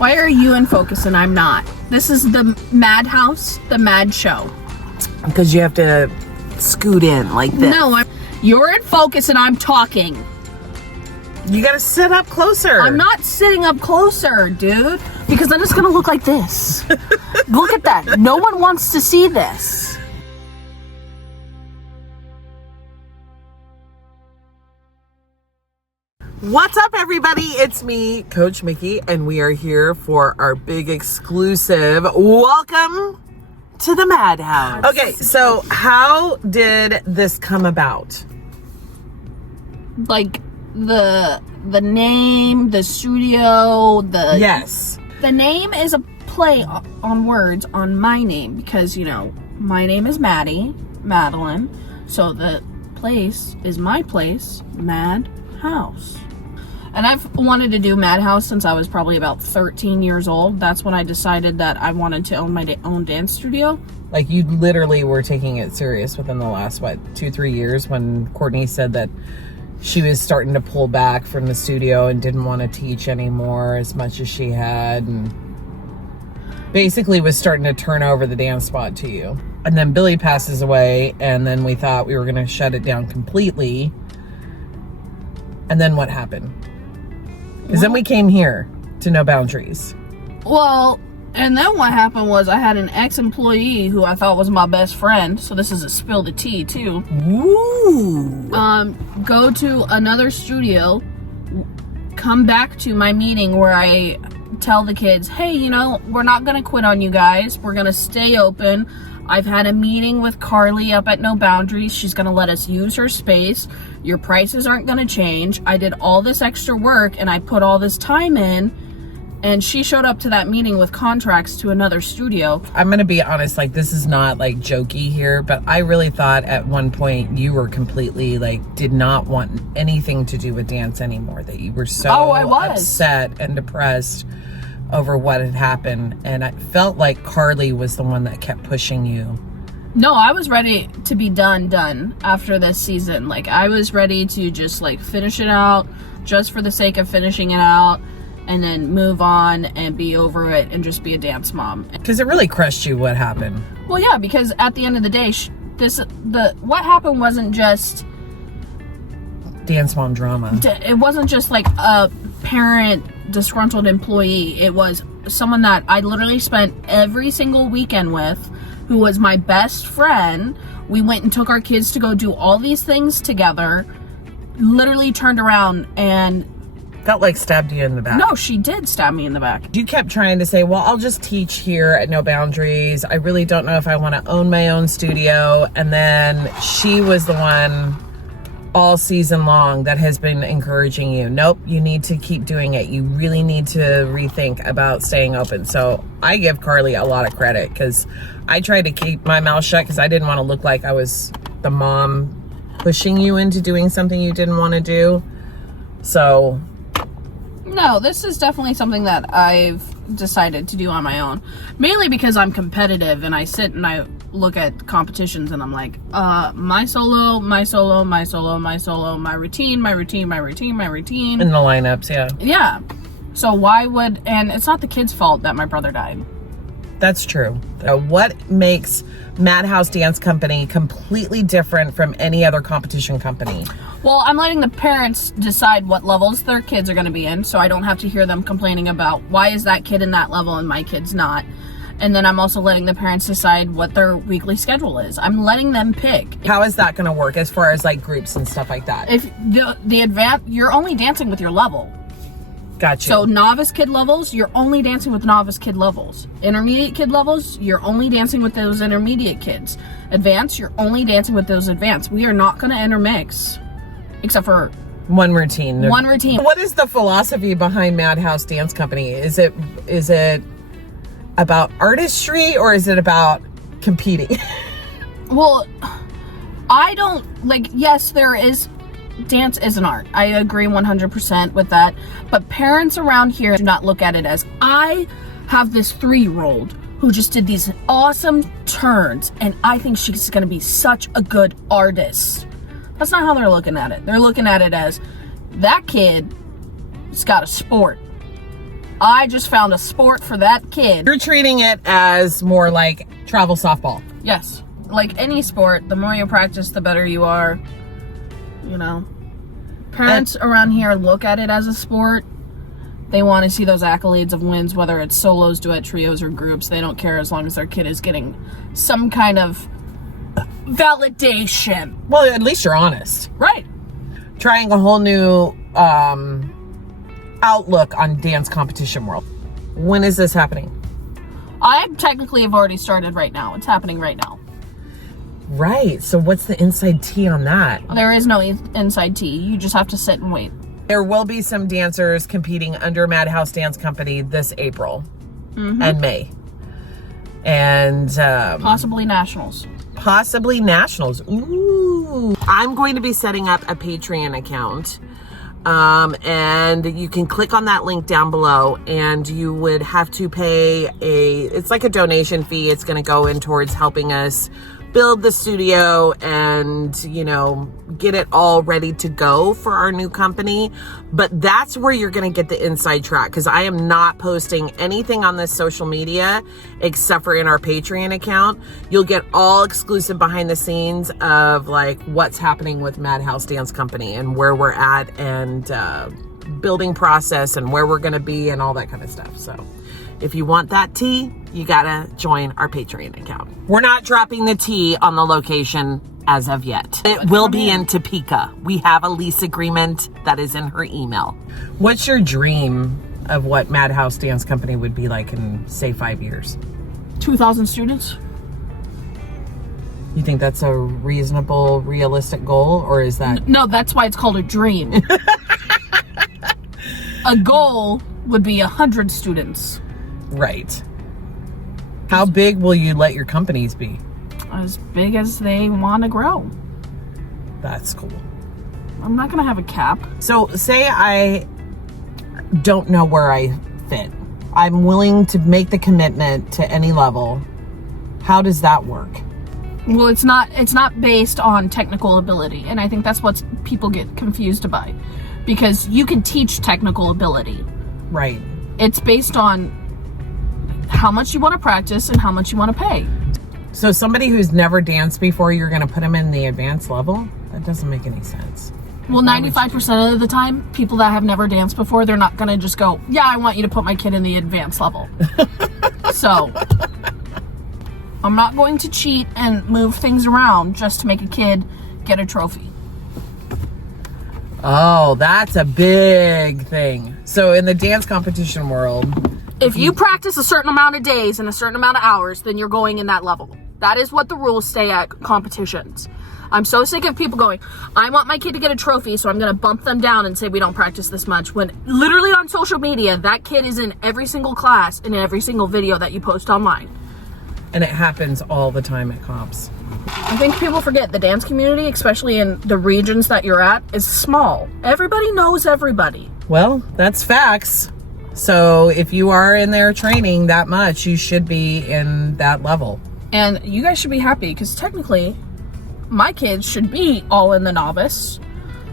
Why are you in focus and I'm not? This is the Madhouse, the Mad Show. Because you have to scoot in like this. No, you're in focus and I'm talking. You gotta sit up closer. I'm not sitting up closer, dude. Because then it's gonna look like this. Look at that. No one wants to see this. What's up, everybody? It's me, Coach Mickey, and we are here for our big exclusive. Welcome to the Madhouse. Okay, so how did this come about? Like the name, the studio, Yes. The name is a play on words on my name because, you know, my name is Madeline. So the place is my place, Madhouse. And I've wanted to do Madhouse since I was probably about 13 years old. That's when I decided that I wanted to own my own dance studio. Like, you literally were taking it serious within the last, 2-3 years when Courtney said that she was starting to pull back from the studio and didn't want to teach anymore as much as she had, and basically was starting to turn over the dance spot to you. And then Billy passes away, and then we thought we were going to shut it down completely. And then what happened? Because then we came here to No Boundaries. Well, and then what happened was I had an ex-employee who I thought was my best friend. So this is a spill the tea too. Ooh. Go to another studio, come back to my meeting where I tell the kids, hey, you know, we're not going to quit on you guys. We're going to stay open. I've had a meeting with Carly up at No Boundaries. She's going to let us use her space. Your prices aren't going to change. I did all this extra work and I put all this time in. And she showed up to that meeting with contracts to another studio. I'm going to be honest, like, this is not like jokey here, but I really thought at one point you were completely like, did not want anything to do with dance anymore. That you were so upset and depressed over what had happened. And I felt like Carly was the one that kept pushing you. No, I was ready to be done after this season. Like, I was ready to just like finish it out just for the sake of finishing it out and then move on and be over it and just be a dance mom. Because it really crushed you what happened. Well, yeah, because at the end of the day, what happened wasn't just dance mom drama. It wasn't just like a parent disgruntled employee. It was someone that I literally spent every single weekend with, who was my best friend. We went and took our kids to go do all these things together, literally turned around and felt like stabbed you in the back. No, she did stab me in the back. You kept trying to say, well, I'll just teach here at No Boundaries. I really don't know if I want to own my own studio. And then she was the one all season long that has been encouraging you. Nope, you need to keep doing it. You really need to rethink about staying open. So I give Carly a lot of credit because I tried to keep my mouth shut because I didn't want to look like I was the mom pushing you into doing something you didn't want to do. So no, this is definitely something that I've decided to do on my own. Mainly because I'm competitive and I sit and I look at competitions and I'm like, my solo, my solo, my solo, my solo, my routine, my routine, my routine, my routine. In the lineups, yeah. Yeah. So why would, and it's not the kid's fault that my brother died. That's true. What makes Madhouse Dance Company completely different from any other competition company? Well, I'm letting the parents decide what levels their kids are going to be in, so I don't have to hear them complaining about why is that kid in that level and my kid's not. And then I'm also letting the parents decide what their weekly schedule is. I'm letting them pick. How is that going to work as far as like groups and stuff like that? If the advanced, you're only dancing with your level. Gotcha. So novice kid levels, you're only dancing with novice kid levels. Intermediate kid levels, you're only dancing with those intermediate kids. Advanced, you're only dancing with those advanced. We are not going to intermix, except for one routine. One routine. What is the philosophy behind Madhouse Dance Company? Is it about artistry or is it about competing? Well, I don't, like, yes, there is, dance is an art. I agree 100% with that. But parents around here do not look at it as, I have this 3-year-old who just did these awesome turns and I think she's going to be such a good artist. That's not how they're looking at it. They're looking at it as, that kid's got a sport. I just found a sport for that kid. You're treating it as more like travel softball. Yes. Like any sport, the more you practice, the better you are. You know. Parents around here look at it as a sport. They want to see those accolades of wins, whether it's solos, duet, trios, or groups. They don't care as long as their kid is getting some kind of validation. Well, at least you're honest. Right. Trying a whole new outlook on dance competition world. When is this happening? I technically have already started right now. It's happening right now. Right. So what's the inside tea on that? There is no inside tea. You just have to sit and wait. There will be some dancers competing under Madhouse Dance Company this April and May. And Possibly nationals. possibly nationals. Ooh. I'm going to be setting up a Patreon account. And you can click on that link down below, and you would have to pay it's like a donation fee. It's going to go in towards helping us build the studio and, you know, get it all ready to go for our new company. But that's where you're going to get the inside track, because I am not posting anything on this social media except for in our Patreon account. You'll get all exclusive behind the scenes of like what's happening with Madhouse Dance Company and where we're at, and building process and where we're going to be and all that kind of stuff. So if you want that tea, you gotta join our Patreon account. We're not dropping the tea on the location as of yet. It will be in Topeka. We have a lease agreement that is in her email. What's your dream of what Madhouse Dance Company would be like in, say, 5 years? 2,000 students. You think that's a reasonable, realistic goal, or is that... No, that's why it's called a dream. A goal would be 100 students. Right. How big will you let your companies be? As big as they want to grow. That's cool. I'm not going to have a cap. So say I don't know where I fit. I'm willing to make the commitment to any level. How does that work? Well, it's not based on technical ability, and I think that's what people get confused by, because you can teach technical ability. Right. It's based on how much you want to practice and how much you want to pay. So somebody who's never danced before, you're going to put them in the advanced level? That doesn't make any sense. Well, 95% of the time, people that have never danced before, they're not going to just go, yeah, I want you to put my kid in the advanced level. So I'm not going to cheat and move things around just to make a kid get a trophy. Oh, that's a big thing. So in the dance competition world, if you practice a certain amount of days and a certain amount of hours, then you're going in that level. That is what the rules say at competitions. I'm so sick of people going, I want my kid to get a trophy, so I'm going to bump them down and say we don't practice this much. When literally on social media, that kid is in every single class and in every single video that you post online. and it happens all the time at comps. I think people forget the dance community, especially in the regions that you're at, is small. Everybody knows everybody. Well, that's facts. So if you are in there training that much, you should be in that level. And you guys should be happy because technically my kids should be all in the novice,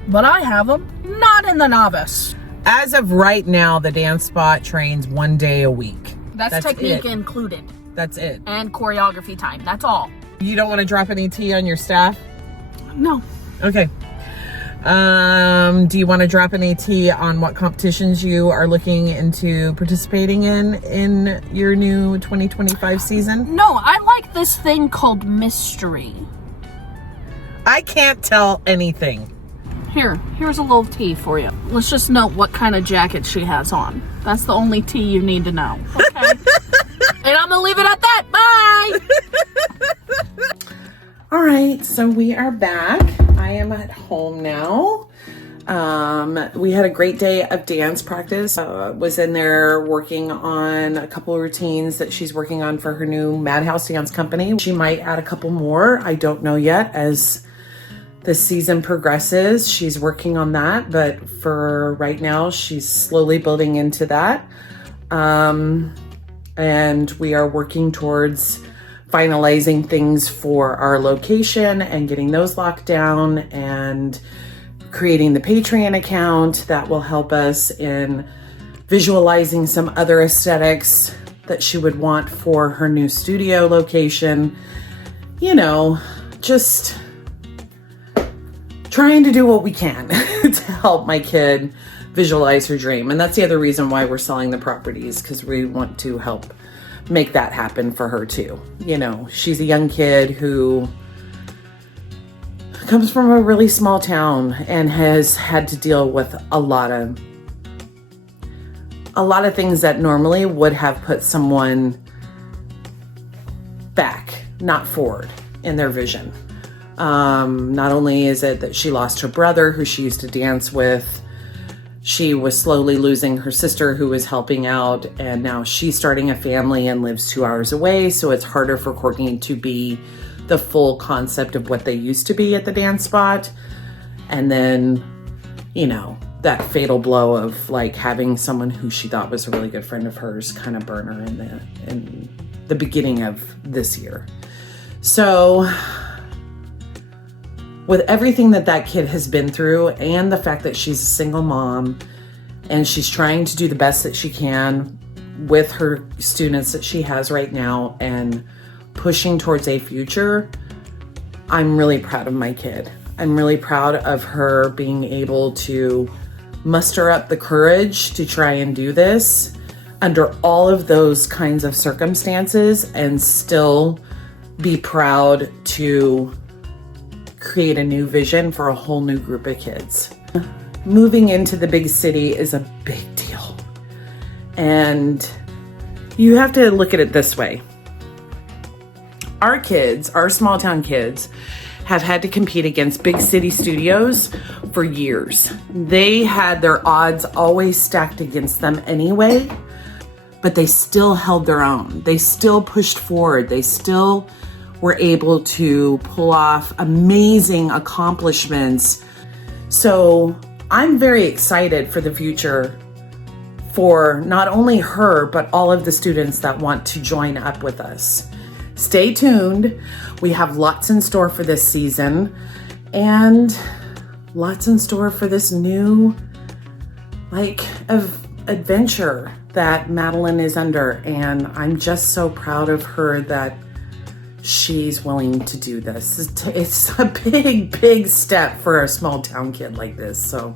but I have them not in the novice. As of right now, the dance spot trains 1 day a week. That's technique included. That's it. And choreography time. That's all. You don't want to drop any tea on your staff? No. Okay. Do you want to drop any tea on what competitions you are looking into participating in your new 2025 season? No, I like this thing called mystery. I can't tell anything. Here's a little tea for you. Let's just note what kind of jacket she has on. That's the only tea you need to know. Okay? And I'm gonna leave it at that. Bye! All right, so we are back. I am at home now. We had a great day of dance practice. Was in there working on a couple of routines that she's working on for her new Madhouse Dance Company. She might add a couple more. I don't know yet. As the season progresses, she's working on that. But for right now, she's slowly building into that. And we are working towards finalizing things for our location and getting those locked down and creating the Patreon account that will help us in visualizing some other aesthetics that she would want for her new studio location. You know, just trying to do what we can to help my kid visualize her dream. And that's the other reason why we're selling the properties, because we want to help make that happen for her too. You know, she's a young kid who comes from a really small town and has had to deal with a lot of things that normally would have put someone back, not forward in their vision. Not only is it that she lost her brother who she used to dance with, she was slowly losing her sister who was helping out, and now she's starting a family and lives 2 hours away. So it's harder for Courtney to be the full concept of what they used to be at the dance spot. And then, you know, that fatal blow of like having someone who she thought was a really good friend of hers kind of burn her in the beginning of this year. So with everything that kid has been through, and the fact that she's a single mom and she's trying to do the best that she can with her students that she has right now and pushing towards a future, I'm really proud of my kid. I'm really proud of her being able to muster up the courage to try and do this under all of those kinds of circumstances and still be proud to create a new vision for a whole new group of kids. Moving into the big city is a big deal. And you have to look at it this way. Our kids, our small town kids, have had to compete against big city studios for years. They had their odds always stacked against them anyway, but they still held their own. They still pushed forward. They still were able to pull off amazing accomplishments. So I'm very excited for the future for not only her, but all of the students that want to join up with us. Stay tuned. We have lots in store for this season and lots in store for this new adventure that Madeline is under. And I'm just so proud of her that she's willing to do this. It's a big, big step for a small town kid like this. So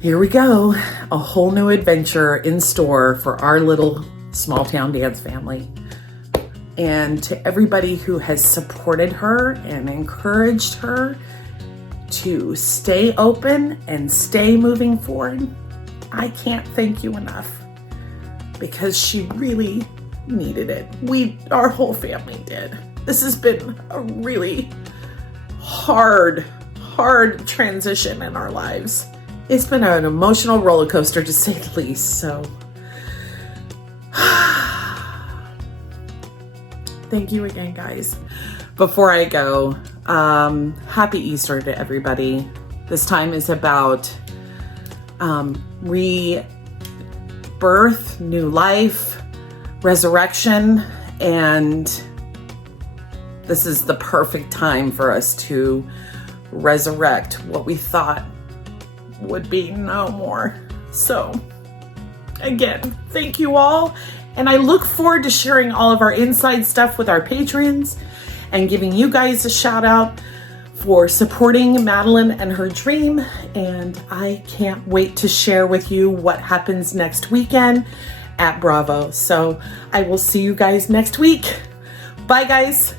here we go. A whole new adventure in store for our little small town dance family. And to everybody who has supported her and encouraged her to stay open and stay moving forward, I can't thank you enough, because she really needed it. Our whole family did. This has been a really hard transition in our lives. It's been an emotional roller coaster to say the least. So thank you again, guys. Before I go, happy Easter to everybody. This time is about rebirth, new life, resurrection, and this is the perfect time for us to resurrect what we thought would be no more. So again, thank you all, and I look forward to sharing all of our inside stuff with our patrons and giving you guys a shout out for supporting Madeline and her dream. And I can't wait to share with you what happens next weekend at Bravo. So I will see you guys next week. Bye, guys.